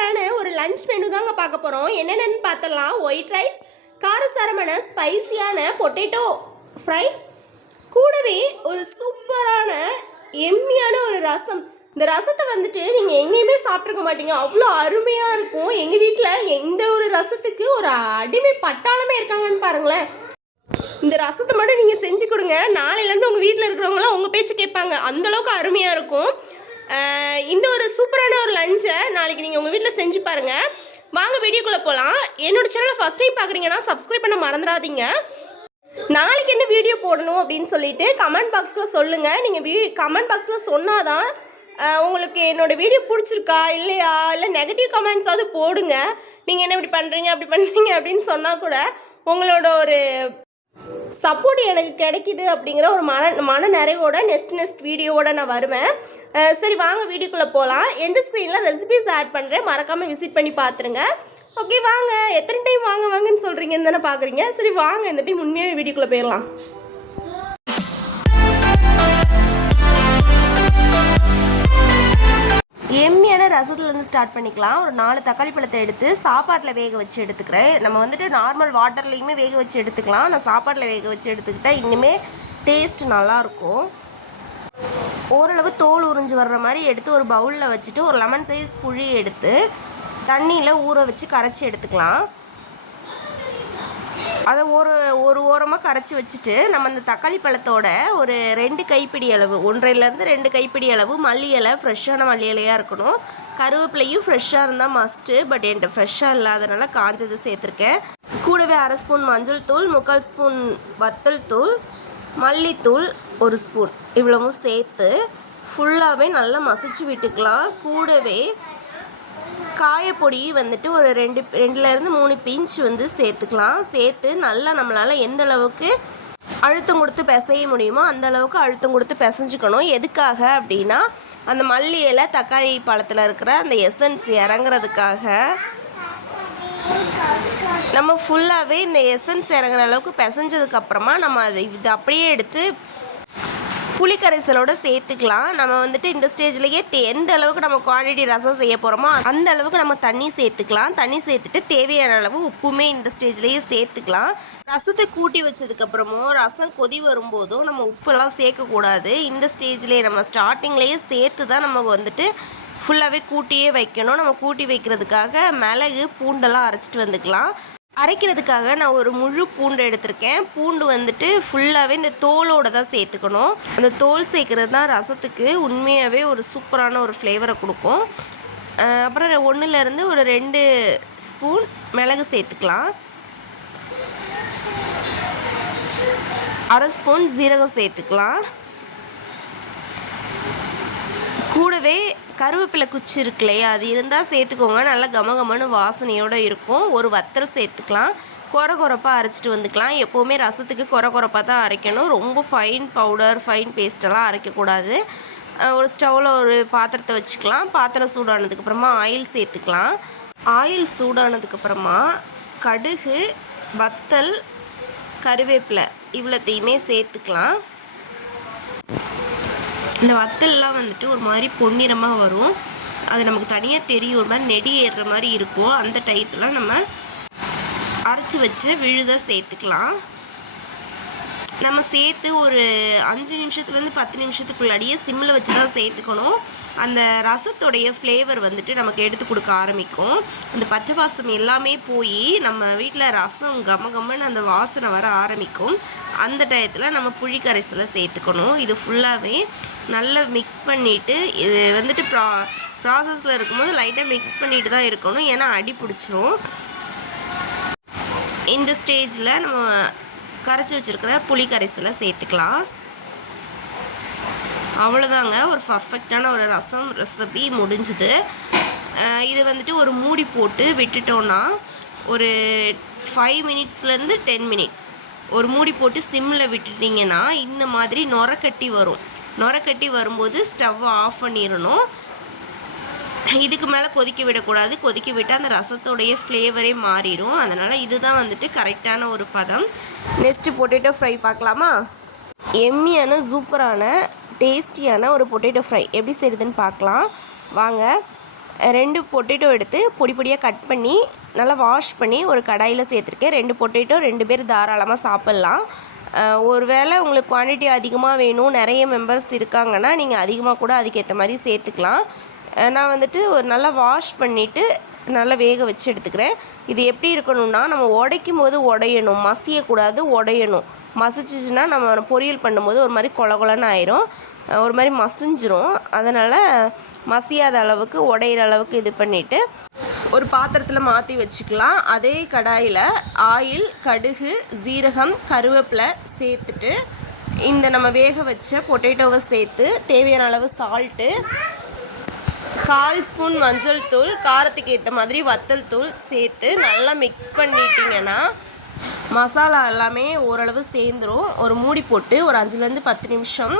சூப்பரான ஒரு lunch menu தாங்க பார்க்க போகிறோம். என்னென்னு பார்த்தலாம். ஒயிட் ரைஸ், காரசாரமான ஸ்பைசியான பொட்டேட்டோ ஃப்ரை, கூடவே ஒரு சூப்பரான எம்மியான ஒரு ரசம். இந்த ரசத்தை வந்துட்டு நீங்கள் எங்கேயுமே சாப்பிட்ருக்க மாட்டீங்க, அவ்வளோ அருமையாக இருக்கும். எங்கள் வீட்டில் எந்த ஒரு ரசத்துக்கு ஒரு அடிமை பட்டாளமே இருக்காங்கன்னு பாருங்களேன். இந்த ரசத்தை மட்டும் நீங்கள் செஞ்சு கொடுங்க, நாளையிலேருந்து உங்கள் வீட்டில் இருக்கிறவங்களாம் உங்கள் பேச்சு கேட்பாங்க, அந்தளவுக்கு அருமையாக இருக்கும். இந்த ஒரு சூப்பரான ஒரு லஞ்சை நாளைக்கு நீங்கள் உங்கள் வீட்டில் செஞ்சு பாருங்கள். வாங்க வீடியோக்குள்ளே போகலாம். என்னோடய சேனலை ஃபஸ்ட் டைம் பார்க்குறீங்கன்னா சப்ஸ்கிரைப் பண்ண மறந்துடாதீங்க. நாளைக்கு என்ன வீடியோ போடணும் அப்படின்னு சொல்லிட்டு கமெண்ட் பாக்ஸில் சொல்லுங்கள். நீங்கள் கமெண்ட் பாக்ஸில் சொன்னால் தான் உங்களுக்கு என்னோடய வீடியோ பிடிச்சிருக்கா இல்லையா, இல்லை நெகட்டிவ் கமெண்ட்ஸாவது போடுங்க. நீங்கள் என்ன இப்படி பண்ணுறீங்க அப்படி பண்ணுறீங்க அப்படின்னு சொன்னால் கூட உங்களோட ஒரு சப்போர்ட் எனக்கு கிடைக்கிது அப்படிங்கிற ஒரு மன நிறைவோட நெக்ஸ்ட் வீடியோவோட நான் வருவேன். சரி வாங்க வீடியோக்குள்ளே போகலாம். எண்டு ஸ்க்ரீனில் ரெசிபிஸ் ஆட் பண்ணுறேன், மறக்காமல் விசிட் பண்ணி பார்த்துருங்க. ஓகே வாங்க. எத்தனை டைம் வாங்கன்னு சொல்கிறீங்கன்னு தானே பார்க்குறீங்க. சரி வாங்க இந்த டைம் உண்மையாகவே வீடியோக்குள்ளே போயிடலாம். எம்மியான ரசத்துலேருந்து ஸ்டார்ட் பண்ணிக்கலாம். ஒரு 4 தக்காளி பழத்தை எடுத்து சாப்பாட்டில் வேக வச்சு எடுத்துக்கிறேன். நம்ம வந்துட்டு நார்மல் வாட்டர்லேயுமே வேக வச்சு எடுத்துக்கலாம். நான் சாப்பாட்டில் வேக வச்சு எடுத்துக்கிட்டால் இன்னுமே டேஸ்ட் நல்லாயிருக்கும். ஓரளவு தோல் உறிஞ்சி வர்ற மாதிரி எடுத்து ஒரு பவுலில் வச்சுட்டு ஒரு லெமன் சைஸ் புளி எடுத்து தண்ணியில் ஊற வச்சு கரைச்சி எடுத்துக்கலாம். அதை ஒரு ஓரமாக கரைச்சி வச்சுட்டு நம்ம அந்த தக்காளி பழத்தோட ஒரு 2 கைப்பிடி அளவு, 1.5லேருந்து 2 கைப்பிடி அளவு மல்லி இலை, ஃப்ரெஷ்ஷான மல்லி இலையாக இருக்கணும். கருவேப்பிலையும் ஃப்ரெஷ்ஷாக இருந்தால் மஸ்ட்டு, பட் என்கிட்ட ஃப்ரெஷ்ஷாக இல்லாதனால காஞ்சது சேர்த்துருக்கேன். கூடவே 1/2 ஸ்பூன் மஞ்சள் தூள், 3/4 ஸ்பூன் வத்தல் தூள், மல்லித்தூள் 1 ஸ்பூன், இவ்வளவும் சேர்த்து ஃபுல்லாகவே நல்லா மசிச்சு விட்டுக்கலாம். கூடவே காயப்பொடி வந்துட்டு ஒரு 2லேருந்து 3 பிஞ்ச் வந்து சேர்த்துக்கலாம். சேர்த்து நல்லா நம்மளால் எந்த அளவுக்கு அழுத்தம் கொடுத்து பிசைய முடியுமோ அந்த அளவுக்கு அழுத்தம் கொடுத்து பிசைஞ்சுக்கணும். எதுக்காக அப்படின்னா அந்த மல்லி இலை தக்காளி பழத்தில் இருக்கிற அந்த எசன்ஸ் இறங்குறதுக்காக. நம்ம ஃபுல்லாகவே இந்த எசன்ஸ் இறங்குற அளவுக்கு பிசைஞ்சதுக்கப்புறமா நம்ம இது அப்படியே எடுத்து புளிக்கரைசலோடு சேர்த்துக்கலாம். நம்ம வந்துட்டு இந்த ஸ்டேஜ்லேயே எந்த அளவுக்கு நம்ம குவான்டிட்டி ரசம் செய்ய போகிறோமோ அந்த அளவுக்கு நம்ம தண்ணி சேர்த்துக்கலாம். தண்ணி சேர்த்துட்டு தேவையான அளவு உப்புமே இந்த ஸ்டேஜ்லேயே சேர்த்துக்கலாம். ரசத்தை கூட்டி வச்சதுக்கப்புறமோ ரசம் கொதி வரும்போதும் நம்ம உப்பெல்லாம் சேர்க்கக்கூடாது. இந்த ஸ்டேஜ்லேயே நம்ம ஸ்டார்டிங்லேயே சேர்த்து தான் நம்ம வந்துட்டு ஃபுல்லாகவே கூட்டியே வைக்கணும். நம்ம கூட்டி வைக்கிறதுக்காக மிளகு பூண்டெல்லாம் அரைச்சிட்டு வந்துக்கலாம். அரைக்கிறதுக்காக நான் ஒரு முழு பூண்டு எடுத்திருக்கேன். பூண்டு வந்துட்டு ஃபுல்லாகவே இந்த தோலோடு தான் சேர்த்துக்கணும். அந்த தோல் சேர்க்குறது தான் ரசத்துக்கு உண்மையாகவே ஒரு சூப்பரான ஒரு ஃப்ளேவரை கொடுக்கும். அப்புறம் 1லேருந்து ஒரு 2 ஸ்பூன் மிளகு சேர்த்துக்கலாம். 1/2 ஸ்பூன் ஜீரகம் சேர்த்துக்கலாம். கூடவே கருவேப்பிலை குச்சி இருக்கு இல்லையா, அது இருந்தால் சேர்த்துக்கோங்க, நல்லா கமகமன்னு வாசனையோடு இருக்கும். ஒரு வத்தல் சேர்த்துக்கலாம். கொரப்பாக அரைச்சிட்டு வந்துக்கலாம். எப்போவுமே ரசத்துக்கு கொரப்பாக தான் அரைக்கணும். ரொம்ப ஃபைன் பவுடர் ஃபைன் பேஸ்ட்டெல்லாம் அரைக்கக்கூடாது. ஒரு ஸ்டவ்வில் ஒரு பாத்திரத்தை வச்சுக்கலாம். பாத்திரம் சூடானதுக்கப்புறமா ஆயில் சேர்த்துக்கலாம். ஆயில் சூடானதுக்கப்புறமா கடுகு, வத்தல், கருவேப்பிலை இவ்வளோத்தையுமே சேர்த்துக்கலாம். இந்த வத்தல்லாம் வந்துட்டு ஒரு மாதிரி பொன்னிறமாக வரும். அது நமக்கு தனியாக தெரியும், ஒரு மாதிரி நெடி ஏறுற மாதிரி இருக்கும். அந்த டயத்தில் நம்ம அரைச்சி வச்சு விழுத சேர்த்துக்கலாம். நம்ம சேர்த்து ஒரு 5 நிமிஷத்துலேருந்து 10 நிமிஷத்துக்குள்ளாடியே சிம்மில் வச்சு தான் சேர்த்துக்கணும். அந்த ரசத்தோடைய ஃப்ளேவர் வந்துட்டு நமக்கு எடுத்து கொடுக்க ஆரம்பிக்கும். அந்த பச்சை வாசம் எல்லாமே போய் நம்ம வீட்டில் ரசம் கமகமன்னு அந்த வாசனை வர ஆரம்பிக்கும். அந்த டயத்தில் நம்ம புளி கரைசலை சேர்த்துக்கணும். இது ஃபுல்லாகவே நல்லா மிக்ஸ் பண்ணிவிட்டு, இது வந்துட்டு ப்ராசஸில் இருக்கும்போது லைட்டாக மிக்ஸ் பண்ணிட்டு தான் இருக்கணும், ஏன்னா அடி பிடிச்சிரும். இந்த ஸ்டேஜில் நம்ம கரைச்சி வச்சுருக்கிற புளி கரைசலை சேர்த்துக்கலாம். அவ்வளோதாங்க, ஒரு பர்ஃபெக்டான ஒரு ரசம் ரெசிபி முடிஞ்சுது. இது வந்துட்டு ஒரு மூடி போட்டு விட்டுட்டோன்னா ஒரு 5 மினிட்ஸ்லேருந்து 10 மினிட்ஸ் ஒரு மூடி போட்டு சிம்மில் விட்டுட்டிங்கன்னா இந்த மாதிரி நுரக்கட்டி வரும். நுரக்கட்டி வரும்போது ஸ்டவ்வை ஆஃப் பண்ணிடணும். இதுக்கு மேலே கொதிக்க விடக்கூடாது. கொதிக்க விட்டால் அந்த ரசத்தோடைய ஃப்ளேவரே மாறிடும். அதனால் இதுதான் வந்துட்டு கரெக்டான ஒரு பதம். நெக்ஸ்ட்டு பொட்டேட்டோ ஃப்ரை பார்க்கலாமா? எம்மியான சூப்பரான டேஸ்டியான ஒரு பொட்டேட்டோ ஃப்ரை எப்படி செய்யுதுன்னு பார்க்கலாம் வாங்க. 2 பொட்டேட்டோ எடுத்து பொடி பொடியாக கட் பண்ணி நல்லா வாஷ் பண்ணி ஒரு கடாயில் சேர்த்துருக்கேன். 2 பொட்டேட்டோ 2 பேர் தாராளமாக சாப்பிட்லாம். ஒரு வேளை உங்களுக்கு குவான்டிட்டி அதிகமாக வேணும், நிறைய மெம்பர்ஸ் இருக்காங்கன்னா நீங்கள் அதிகமாக கூட அதுக்கேற்ற மாதிரி சேர்த்துக்கலாம். நான் வந்துட்டு ஒரு நல்லா வாஷ் பண்ணிவிட்டு நல்லா வேக வச்சு எடுத்துக்கிறேன். இது எப்படி இருக்கணும்னா, நம்ம உடைக்கும் போது உடையணும், மசியக்கூடாது, உடையணும். மசிச்சிச்சுன்னா நம்ம பொரியல் பண்ணும்போது ஒரு மாதிரி கொலன்னு ஆயிரும், ஒரு மாதிரி மசிஞ்சிரும். அதனால் மசியாத அளவுக்கு உடையிற அளவுக்கு இது பண்ணிவிட்டு ஒரு பாத்திரத்தில் மாற்றி வச்சுக்கலாம். அதே கடாயில் ஆயில், கடுகு, ஜீரகம், கருவேப்பிலை சேர்த்துட்டு இந்த நம்ம வேக வச்ச பொட்டேட்டோவை சேர்த்து தேவையான அளவு சால்ட்டு, 1/4 ஸ்பூன் மஞ்சள் தூள், காரத்துக்கு ஏற்ற மாதிரி வத்தல் தூள் சேர்த்து நல்லா மிக்ஸ் பண்ணிட்டீங்கன்னா மசாலா எல்லாமே ஓரளவு சேர்ந்துடும். ஒரு மூடி போட்டு ஒரு 5லேருந்து 10 நிமிஷம்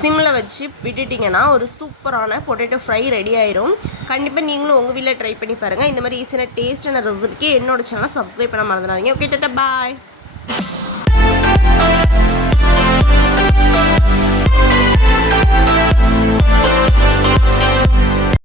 சிம்மில் வச்சு விட்டுட்டிங்கன்னா ஒரு சூப்பரான பொட்டேட்டோ ஃப்ரை ரெடி ஆயிரும். கண்டிப்பாக நீங்களும் உங்கள் வீட்டில் ட்ரை பண்ணி பாருங்கள். இந்த மாதிரி ஈஸியான டேஸ்டான ரெசிபிக்கு என்னோட சேனலை சப்ஸ்கிரைப் பண்ண மறந்துடாதீங்க. ஓகே, டாடா, பாய்.